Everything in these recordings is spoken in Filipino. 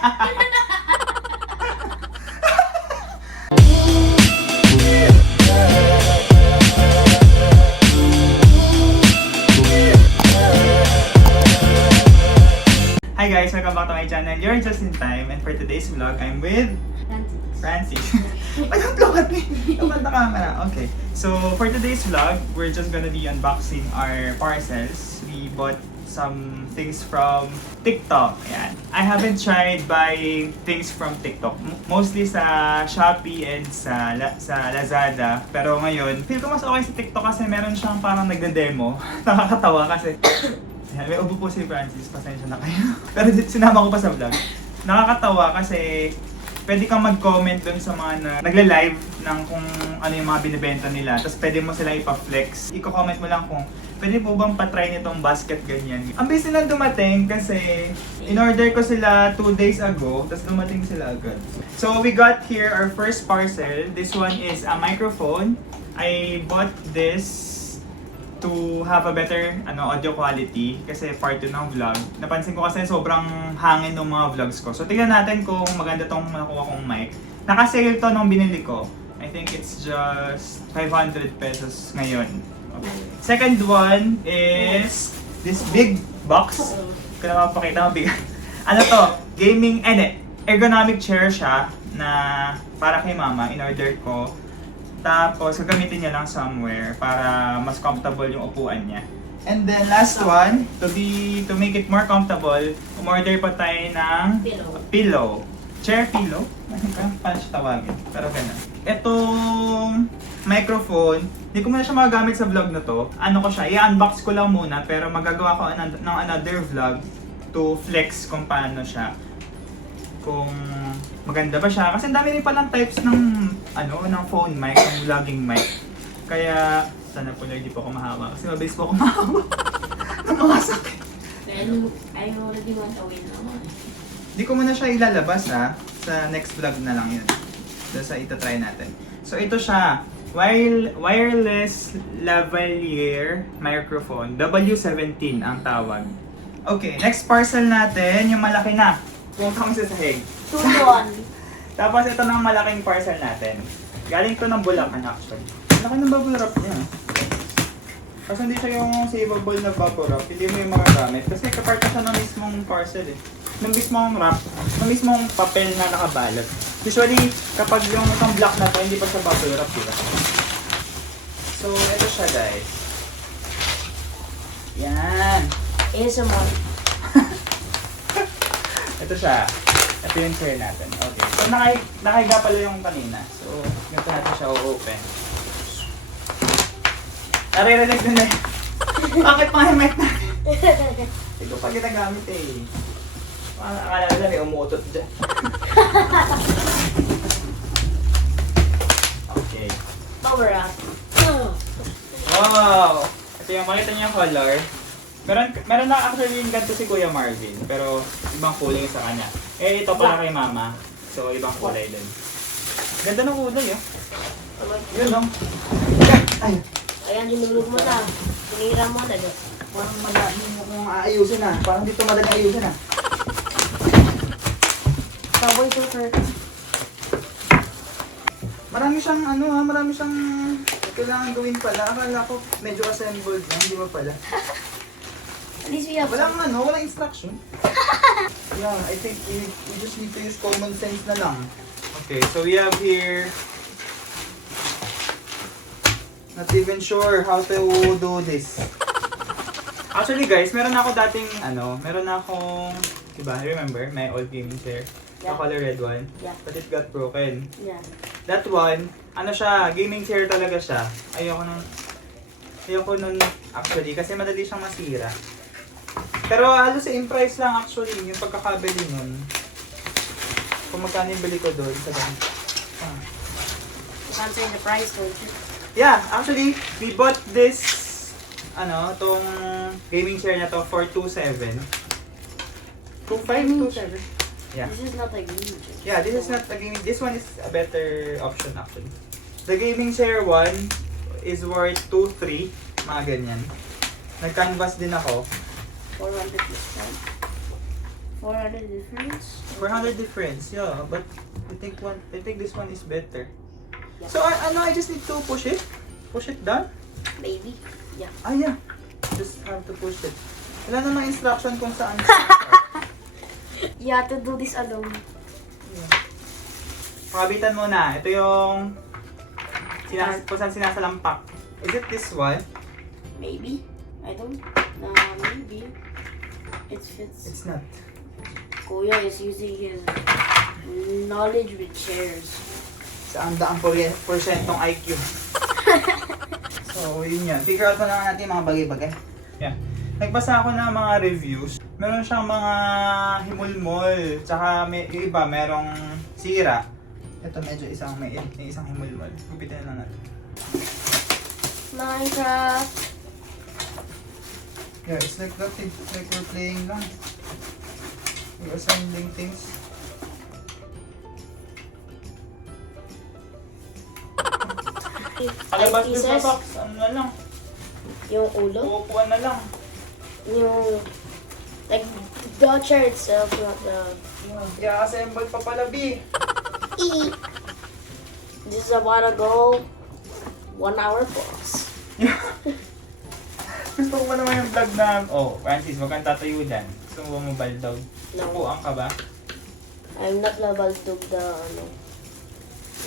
Hi guys, welcome back to my channel. You're just in time, and for today's vlog, I'm with Francis. Anong lokat ni? Lokat na camera. Okay. So, for today's vlog, we're just gonna be unboxing our parcels. We bought some things from TikTok. Ayan. I haven't tried buying things from TikTok. Mostly sa Shopee and sa Lazada. Pero ngayon, feel ko mas okay sa TikTok kasi meron siyang parang nagde-demo. Nakakatawa kasi ayan, may ubo po si Francis, pasensya na kayo. Pero sinama ko pa sa vlog. Nakakatawa kasi pwede kang mag-comment dun sa mga nagle-live ng kung ano yung mga binibenta nila. Tapos pwede mo sila ipa-flex. Iko-comment mo lang kung pwede po bang patry nitong basket ganyan. Ang bilis nilang dumating kasi in-order ko sila 2 days ago. Tapos dumating sila agad. So we got here our first parcel. This one is a microphone. I bought this to have a better audio quality kasi part 2 ng vlog. Napansin ko kasi sobrang hangin ng mga vlogs ko. So tingnan natin kung maganda tong nakuha kong mic. Naka-sale to nung binili ko. I think it's just 500 pesos ngayon. Okay. Second one is this big box. Kung na mapakita, mabigat. Ano to? Gaming, ergonomic chair siya na para kay mama. In-order ko. Tapos, gagamitin niya lang somewhere para mas comfortable yung upuan niya. And then, last one, to make it more comfortable, umorder pa tayo ng pillow. Chair pillow? Paano siya tawagin? Pero ganun. Itong microphone, hindi ko muna siya magagamit sa vlog na to. Ano ko siya, i-unbox ko lang muna, pero magagawa ko ng another vlog to flex kung paano siya. Kung maganda ba siya. Kasi ang dami rin palang types ng ng phone mic, ng vlogging mic. Kaya sana po hindi po ako mahawa. Kasi mabilis po ako mahawa. Ng mga sakit. I already want to win naman. Hindi ko muna siya ilalabas ha. Sa next vlog na lang yun. Doon sa itatry natin. So ito siya. Wireless lavalier microphone. W17 ang tawag. Okay, next parcel natin. Yung malaki na. Kung kami sa sahig. 2-1. Tapos ito na ang malaking parcel natin. Galing to ng Bulacan actually. Laki ng bubble wrap niya. Kasi hindi siya yung savable na bubble wrap. Hindi mo yung magagamit. Kasi kapart na siya ng mismong parcel eh. Ng mismong wrap. Ng mismong papel na nakabalot. Usually, kapag yung itong black na to, hindi pa siya bubble wrap diba? So, ito siya guys. Yan. ASMR. Ito siya. Ito yung chair natin. Okay. So, nakahiga pala yung kanina. So, ganito natin siya o-open. Naririnig din eh. Bakit mga helmet natin? Hindi ko pa ginagamit eh. Akala nila may umutot dyan. Okay. Power up. Wow! Ito yung makita niyo yung color. Meron na actually yung ganito si Kuya Marvin, pero ibang kulay sa kanya. Eh, ito para kay Mama. So, ibang kulay din. Ganda ng kulay, oh. Yun, oh. Ay! Ayan, dinulog mo na. Tinira mo na doon. Parang madali mo kung aayusin na. Parang dito madali ayusin na. Cowboy surfer. Marami siyang marami siyang kailangan gawin pala. Akala ko medyo assembled na, hindi ba pala? At least we have Walang instruction. Yeah, I think we just need to use common sense na lang. Okay, so we have here, not even sure how to do this. Actually guys, meron na akong, diba, remember, my old gaming chair? The Yeah. color red one? Yeah. But it got broken. Yeah. That one, gaming chair talaga siya. Ayoko nun actually kasi madali siyang masira. Pero halos same price lang actually yung pagkakabili nun. Kung magkano yung bili ko doon sa ganito. You can't say the price, don't you? Yeah, actually, we bought this, tong gaming chair na to for 2.7. 2.5? 2.7? Yeah. This is not a gaming chair. Yeah, this is not a gaming. This one is a better option actually. The gaming chair one is worth 2.3, mga ganyan. Nag-canvas din ako. 400 plus 5. 400 difference. 400 difference, yeah. But I think this one is better. Yeah. So I just need to push it. Push it down. Maybe. Yeah. Ah, yeah. Just have to push it. Wala namang instruction kung saan. You have to do this alone. Pakabitan muna. Ito yung kung saan sinasalampak. Is it this one? Maybe. I don't know. Maybe. It fits. It's not. Kuya is using his knowledge with chairs. Saan daang porsyentong IQ. So, yun yan. Figure out na lang natin yung mga bagay-bagay. Yeah. Nagbasa ako ng mga reviews. Meron siyang mga himulmol. Tsaka yung iba, merong sira. Ito medyo may isang himulmol. Gupitin na lang natin. Minecraft. Yeah, it's like that. Like we're playing lang. We're assembling things. Palabas dun sa box. Ano na lang. Yung ulo. Uupuan na lang. Yung, like, the chair itself, not the... Yeah, assemble pa pala, B. This is about to go 1 hour plus. Gusto ko ba naman yung vlog na... Oh, Francis, wag kang tatayo dyan. Gusto mo ba mabaldog? No. Upuan ka ba? I'm not level to the,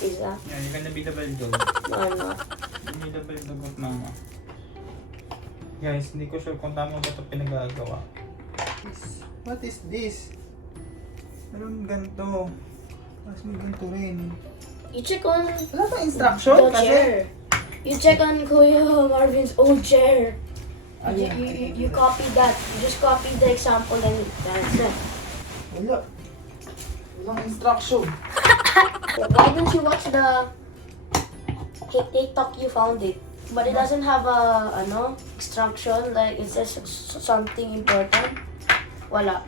Isa? Yeah, you're gonna be the baldog. No, I'm not. Hindi the baldog of mama. Guys, hindi ko sure kung tama ba ito pinagagawa. What is this? Meron ganito. Tapos may ganito rin. You check on Wala ba instruction? the chair. You check on Kuya Marvin's old chair. Ah, yeah. You copy that. You just copy the example and that's it. Wala. Walang instruction. Why don't you watch the TikTok you found it? But it doesn't have a instruction, like it says something important. Wala.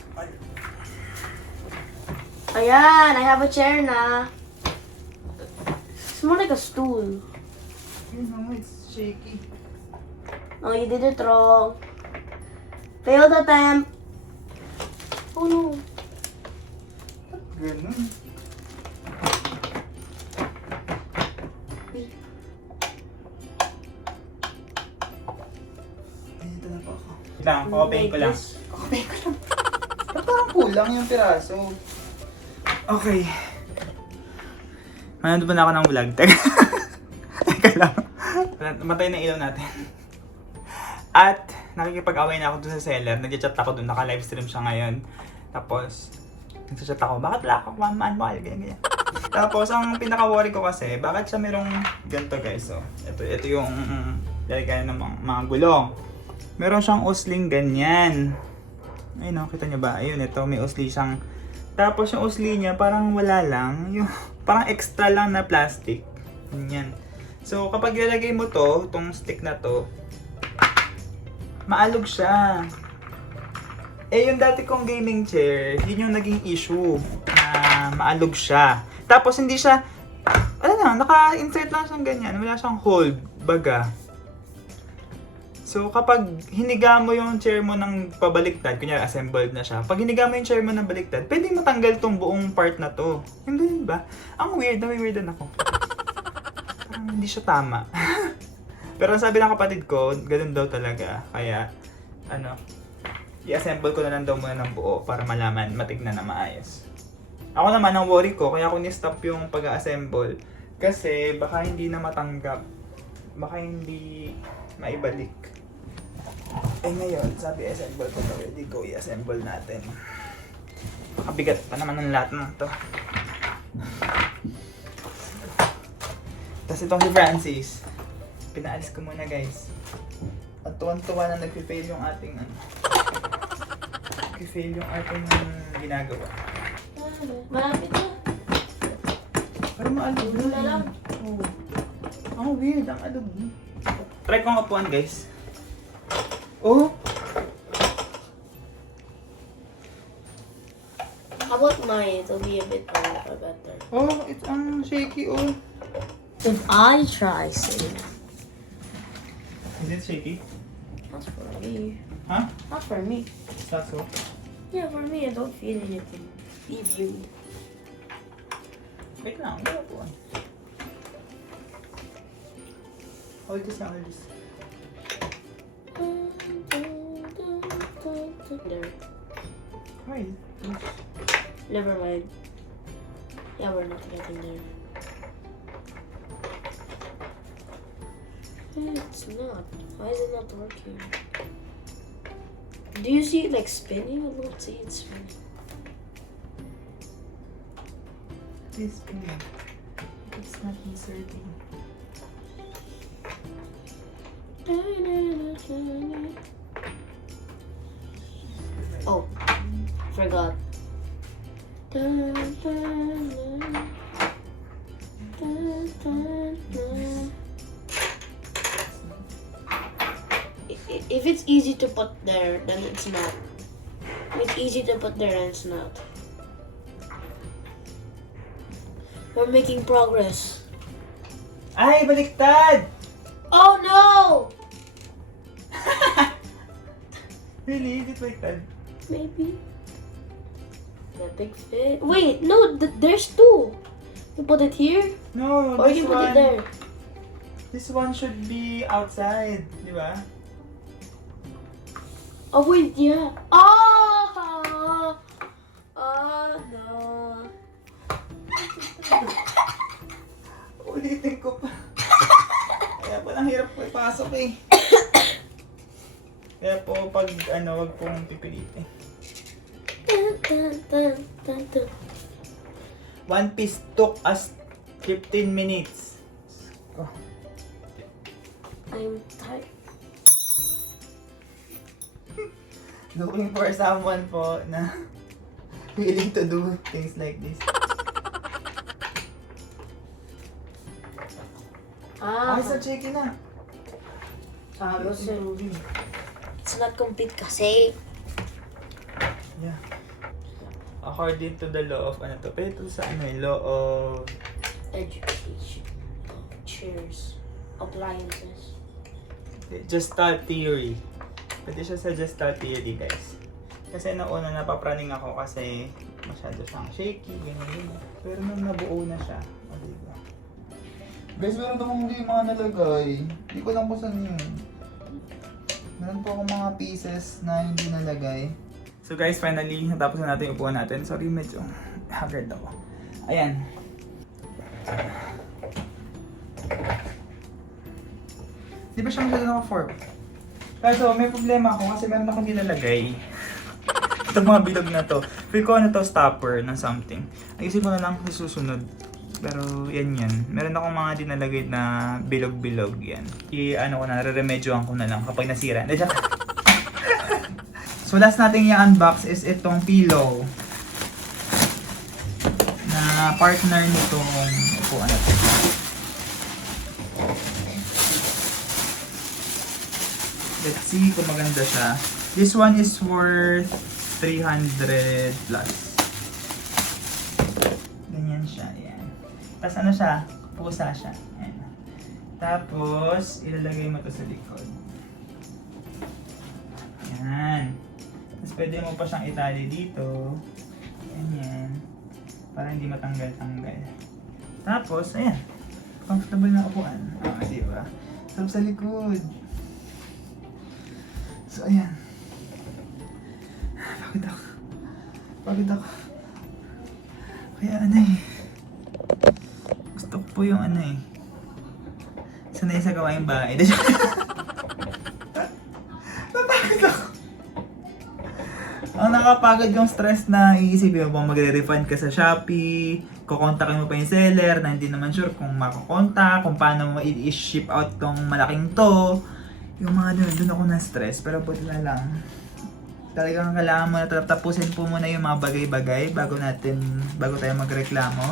Ayan, I have a chair na. It's more like a stool. You know, it's shaky. Oh, you did it wrong. Failed attempt. Oh no. Ganun. Dito na po ako. Lang, kakopay ko lang. Kakopay ko lang. Ba't parang kulang yung piraso? Okay. Manando ba na ako ng vlog? Teka lang. Matay na ilaw natin. At nakikipag-away na ako dun sa seller. Nag-chat ako dun, naka-livestream siya ngayon. Tapos, nag-chat ako, bakit wala akong mahal, ganyan. Tapos, ang pinaka-worry ko kasi, bakit siya merong ganito guys. So, ito yung lalagayan ng mga gulong. Meron siyang usling ganyan. Ayun o, kita niyo ba? Ayun, ito, may usli siyang. Tapos yung usli niya, parang wala lang. Yung, parang extra lang na plastic. Ganyan. So, kapag ilagay mo to, itong stick na to, maalog siya. Eh, yung dati kong gaming chair, yun yung naging issue. Na maalog siya. Tapos, hindi siya, naka-insert lang siyang ganyan. Wala siyang hold, baga. So, kapag hiniga mo yung chair mo ng pabaliktad, kunyari assembled na siya, pag hiniga mo yung chair mo ng baliktad, pwedeng matanggal tong buong part na to. Yung ganun ba? Ang weird, na-weirdan ako. Parang hindi siya tama. Pero ang sabi ng kapatid ko, ganun daw talaga. Kaya, i-assemble ko na lang daw muna ng buo para malaman, matignan na maayos. Ako naman, ang worry ko, kaya ako ni-stop yung pag-assemble. Kasi baka hindi na matanggap. Baka hindi maibalik. Eh ngayon, sabi assemble ko na, ready go, i-assemble natin. Makabigat pa naman ng lahat ng to. Tapos itong si Francis, pinaalis ko muna guys. At tuwan-tuwa na nag-fail yung ating nag-fail yung ating ginagawa. Malapit na. Pero maalog na lang. Oo. Ang weird, ang alog. Try ko ang upuan guys. Oh! How about mine? It'll be a bit better. Oh, it's shaky oh. If I try sitting, Is it shaky? not for me. Huh? Not for me. That's so. Yeah, for me, I don't feel anything. Be viewed. Wait lang, wala po. Hold this lang, hold this. There. Why? Never mind. Yeah, we're not getting there. It's not. Why is it not working? Do you see it like spinning? I don't see it spinning. This pin. It's not inserting. Oh, forgot. If it's easy to put there, then it's not. If it's easy to put there, then it's not. We're making progress. Ay, baliktad! Oh no! Really? Is it baliktad? Maybe. The big fish. Wait, no, there's two. You put it here? No, Or this you put one. it there? This one should be outside, di ba? Oh wait, yeah. Oh! Oh no. Ulitin ko pa. Kaya palang hirap ko ipasok eh. Kaya po pag wag pong pipilitin. One piece took us 15 minutes. Oh. I'm tired. Looking for someone po na willing to do things like this. Ah, Ay, sa check na. kasi it's not complete kasi. Yeah. According to the law of pero ito sa law of Education. Chairs. Appliances. Gestalt theory. Pwede siya sa Gestalt theory, guys. Kasi nauna napapraning ako kasi masyado siyang shaky, ganyan. Pero nung nabuo na siya, diba? Guys, meron akong hindi mga nalagay. Hindi ko lang kung saan yun. Meron po akong mga pieces na hindi nalagay. So guys, finally, natapos na natin yung upuan natin. Sorry, medyo haggard ako. Ayan. Di ba siya masyado naka-fork? Kaso may problema ako kasi meron akong nilalagay. Itong mga bilog na to. Feel ko to, stopper ng something. Ayusin ko na lang sa susunod. Pero yan. Meron akong mga dinalagay na bilog-bilog yan. Re-remedyoan ko na lang kapag nasira. So last nating i-unbox is itong pillow. Na partner nitong upuan na to. Let's see kung maganda siya. This one is worth 300 plus. Ganyan siya, yan. Tapos ano siya? Pusa siya. Yan. Tapos, ilalagay mo to sa likod. Yan. Tapos pwede mo pa siyang itali dito. Ganyan. Para hindi matanggal-tanggal. Tapos, ayan. Comfortable na upuan. Diba? Sarap sa likod. So, ayan. Pagod ako. Kaya gusto ko po yung sanay sa gawaing bahay. Napagod ako. Ang nakapagod yung stress na iisipin mo bang magre-refund ka sa Shopee, kukontakin mo pa yung seller na hindi naman sure kung makakontak, kung paano mo i-ship out tong malaking to. Yung mga doon ako na-stress, pero buti na lang. Talagang kailangan mo na tapusin po muna yung mga bagay-bagay bago tayo magreklamo.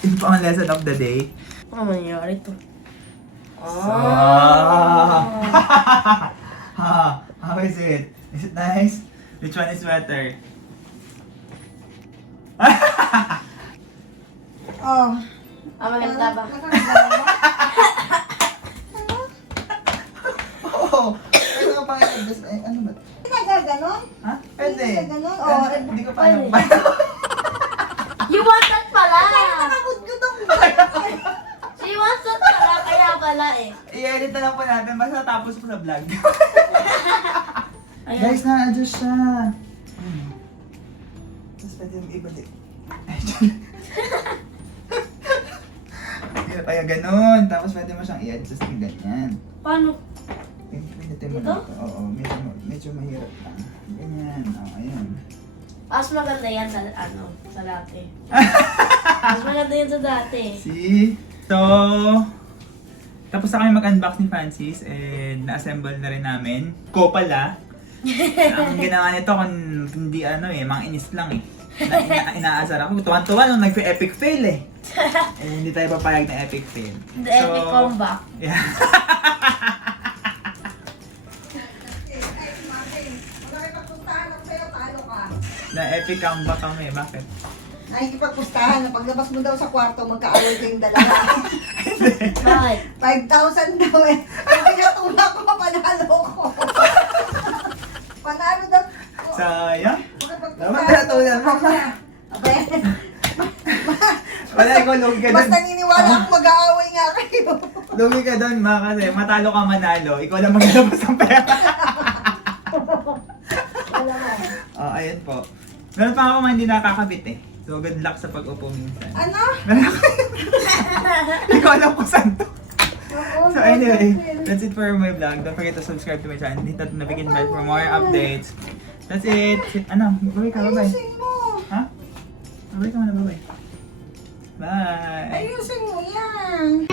Yun po ang lesson of the day. Ano nangyari to? How is it? Is it nice? Which one is better? Maganda ba? Oo! Ano ba? Ano ba? Nagaganon? Ha? Pwede. Nagaganon? i-edit na lang po natin. Basta tapos po sa vlog. Ayan. Guys, na-adjust siya. Tapos pwede yung ibalik. Kaya ganun. Tapos pwede mo siyang i-adjust ng ganyan. Paano? Pinitin mo Dito? lang ito. Oo, medyo mahirap lang. Ganyan. Oo, ayan. Mas maganda yan sa sa dati. Mas maganda yan sa dati. See? So, tapos na kami mag-unbox ni Francis and na-assemble na rin namin. Ko pala. Ang ginawa nito kung hindi mga inis lang eh. Inaasar ako. Tuwan-tuwa nung nag-epic fail eh. Hindi tayo papayag na epic fail. The epic comeback. Yeah. Na-epic comeback kami. Bakit? Nakikipagpustahan na paglabas mo daw sa kwarto, magkaaway kayong dalawa. Bakit? 5,000 daw eh. Ang pinatulak ko, panalo ko. Panalo daw. Sayang. Makipagpustahan. Dapat pinatulan mo pa. Okay. Wala, ikaw lugi ka Mas doon. naniniwala ako mag-aaway nga kayo. Lugi ka doon, ma, kasi matalo ka manalo. Ikaw lang maglalabas ng pera. Wala nga. Oh, ayun po. Meron pa ako man hindi nakakabit eh. So, good luck sa pag-upo minsan. Ano? Meron ako. Hindi ko alam kung saan to. So anyway, that's it for my vlog. Don't forget to subscribe to my channel. Hit that notification bell for more updates. That's it. Ano? Bye ka, bye. Ayusin mo. Ha? Bye ka muna, bye. Bye. Ayusin mo yan.